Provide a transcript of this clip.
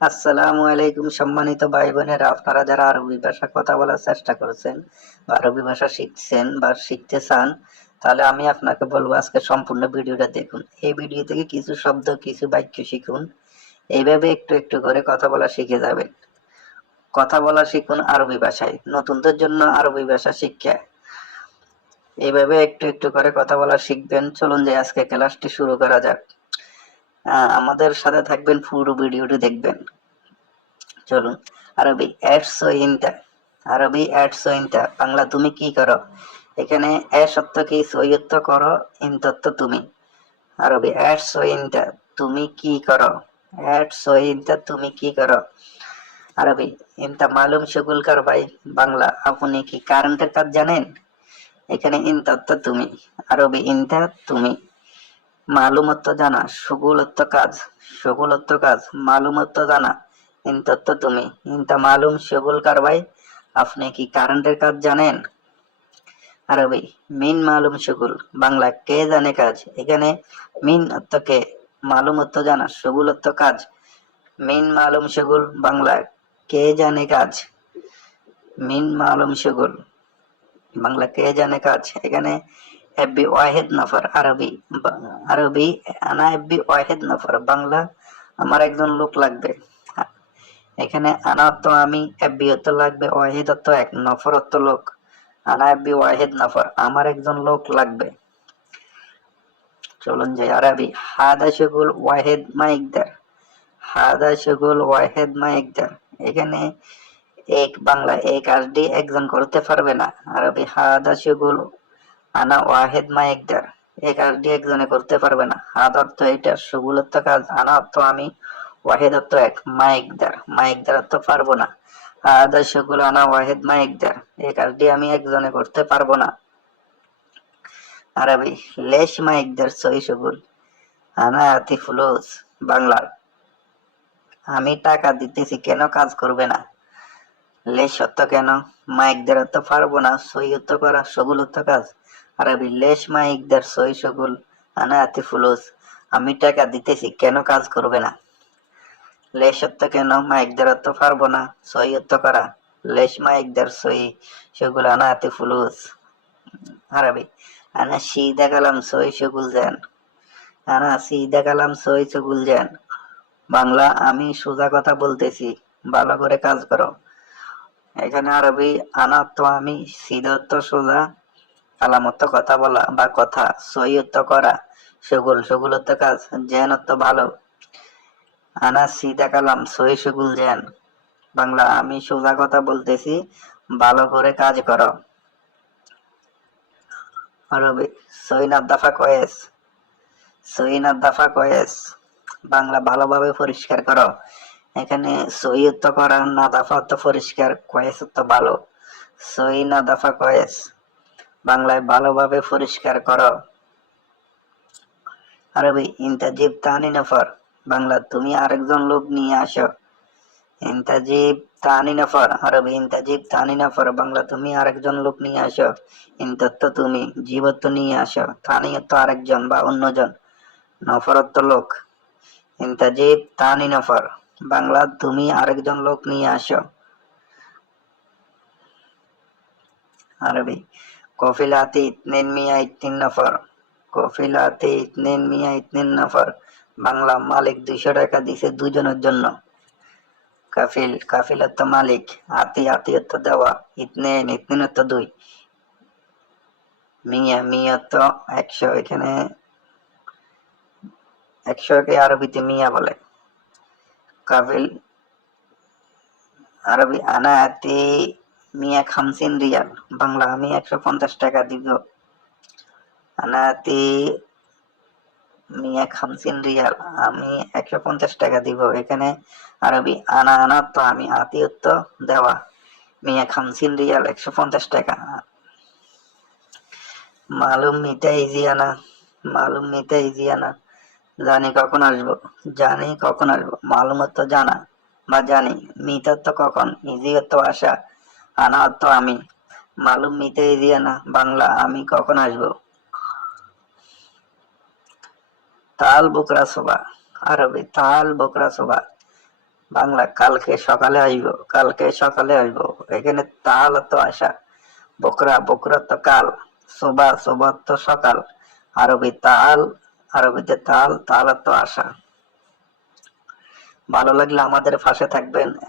আসসালামু আলাইকুম সম্মানিত ভাই বোনেরা, আপনারা যারা আরবি ভাষা কথা বলার চেষ্টা করছেন বা আরবি ভাষা শিখছেন বা শিখতে চান, তাহলে আমি আপনাকে বলবো আজকে সম্পূর্ণ ভিডিওটা দেখুন। এই ভিডিও থেকে কিছু শব্দ, কিছু বাক্য শিখুন। এইভাবে একটু একটু করে কথা বলা শিখে যাবেন। কথা বলা শিখুন আরবি ভাষায়। নতুনদের জন্য আরবি ভাষা শিক্ষা, এইভাবে একটু একটু করে কথা বলা শিখবেন। চলুন যে আজকে ক্লাসটি শুরু করা যাক। আমাদের সাথে থাকবেন, পুরো ভিডিওটি দেখবেন। চলুন। আরবি এডসো ইনতা। আরবি এডসো ইনতা, বাংলা তুমি কি করো। এখানে এ সত্য কি, সৈয়ত্ত করো, ইনতত্ত তুমি। আরবি এডসো ইনতা, তুমি কি করো। এডসো ইনতা, তুমি কি করো। আরবি ইনতা মালুম শুগুল কর ভাই, বাংলা আপনি কি কারেন্টের কাজ জানেন। এখানে ইনতত্ত তুমি। আরবি ইনতা তুমি। মালুমত্ব জানা, সুগুলত্ব কাজ। সুগুলত্ব কাজ, মালুমত্ব জানা, ইনতত্ত তুমি। ইনতা মালুম শুগুল কার ভাই, আপনি কি কারেন্টের কাজ জানেন। আরবি মিন মালুম শুগুল, বাংলা কে জানে কাজ। এখানে মিন অর্থ কে, মালুম অর্থ জানা, শুগুল অর্থ কাজ। মিন মালুম শুগুল, বাংলা কে জানে কাজ। মিন মালুম শুগুল, বাংলা কে জানে কাজ। এখানে এবি ওয়াহেদ নফর। আরবি আরবি আনা এবি ওয়াহেদ নফর, বাংলা আমার একজন লোক লাগবে। এখানে আনা অর্থ আমি, এবি অর্থ লাগবে, ওয়াহেদ অর্থ এক, নফর অর্থ লোক। আনা এবি ওয়াহেদ নফর, আমার একজন লোক লাগবে। চলুন যাই। আরবি হাদা শুগুল ওয়াহেদ মা ইকদার। হাদা শুগুল ওয়াহেদ মা ইকদার। এখানে এক, বাংলা এই কাজটি একজন করতে পারবে না। আরবি হাদা শুগুল আনা ওয়াহেদ মা ইকদার, এই কাজটি একজনে করতে পারবে না। হাদ অর্থ এটা, শুগুল অর্থ কাজ, আনা অর্থ আমি, ওয়াহেদ অর্থ এক, মা ইকদার, মা ইকদার অর্থ পারবো না। হাদা শুগুল আনা ওয়াহেদ মা ইকদার, এই কাজটি আমি একজনে করতে পারবো না। আরবি লেশ মা ইকদার সই শুগুল আনা আতি ফুলুস, বাংলা আমি টাকা দিতেছি কেন কাজ করবে না। লেশ অর্থ কেন, মা ইকদার অর্থ পারবো না, সই অর্থ করা, সগুল অর্থ কাজ। আরবি লেশ মা ইকদার সই সগুল আনা আতি ফুলুস, আমি টাকা দিতেছি কেন কাজ করবে না। লেশ অর্থ কেন, মা ইকদার অর্থ পারবো না, সই অর্থ করা। লেশ মা ইকদার সই সগুল আনা আতি ফুলুস। আরবি আনা সিদা কালাম সই সগুল জান। আনা সিদা কালাম সই সগুল জান, বাংলা আমি সোজা কথা বলতেছি, ভালো করে কাজ করো। এখানে আরবি আনা অর্থ আমি, সিদা অর্থ সোজা, কালাম অর্থ কথা বলা বা কথা, সই অর্থ করা, সগুল সগুল অর্থ কাজ, জ্ঞান অর্থ ভালো। আনা সিদা কালাম সই সগুল জ্ঞান, বাংলা আমি সোজা কথা বলতেছি, ভালো করে কাজ করো। আরবি সইনাত দাফা কয়েস। সইনাত দাফা কয়েস, বাংলা ভালোভাবে পরিষ্কার করো। এখানে সই অর্থ করা, না দাফা অর্থ পরিষ্কার, কয়েস অর্থ ভালো। সই না দাফা কয়েস, বাংলায় ভালোভাবে পরিষ্কার করো। আরবি ইনতাজিব তানি নফর, বাংলা তুমি আরেকজন লোক নিয়ে আসো। ইনতাজিব তানি নফর, আরবি ইনতাজিব তানি নফর, বাংলা তুমি আরেকজন লোক নিয়ে আসো। ইনতত্ত তুমি, জীবত্ব নিয়ে আসো, তানিয়ত্ব আরেকজন বা অন্যজন, নফরত্ব লোক। ইনতাজিব তানি নফর, বাংলা তুমি আরেকজন লোক নিয়ে আসো। আরবি কফিলাতি ইতনিন মিয়া ইতনিন নফর। কফিলাতি ইতনিন মিয়া ইতনিন নফর, বাংলা মালিক 200 টাকা দিছে দুজনের জন্য। কাফিল কাফিল অর্থ মালিক, আতি আতি অর্থ দেওয়া, ইতনিন ইতনিন অর্থ 2, মিয়া মিয়া অর্থ 100। এখানে 100 কে আরবিতে মিয়া বলে। কাফিল আরবি আনা আতি মিয়া খামসিন রিয়াল, বাংলা আমি 150 টাকা দিব। আনা আতি মিয়া খামসিন রিয়াল, আমি 150 টাকা দিব। এখানে আরবি আনা আনা তো আমি, আতিয়ত্ব দেওয়া, মিয়া খামসিন রিয়াল 150 টাকা। মালুম মিটা ইজিয়ানা, মালুম মিটা ইজিয়ানা, জানি কখন আসবো, জানি কখন আসবো। মালুম অর্থ জানা বা জানি, মিত অর্থ কখন, ইজি অর্থ আসা, আনা অর্থ আমি। মালুম মিটা ইজিয়ানা, বাংলা আমি কখন আসবো। তাল বুকরা সোবা। আরবি তাল বুকরা সোবা, বাংলা কালকে সকালে আসব, কালকে সকালে আসব। এখানে তাল তো আসা, বকরা বকরা তো কাল, সোবা সোবা তো সকাল, আরবি তাল, আরবিতে তাল, তাল তো আসা। ভালো লাগলে আমাদের পাশে থাকবেন।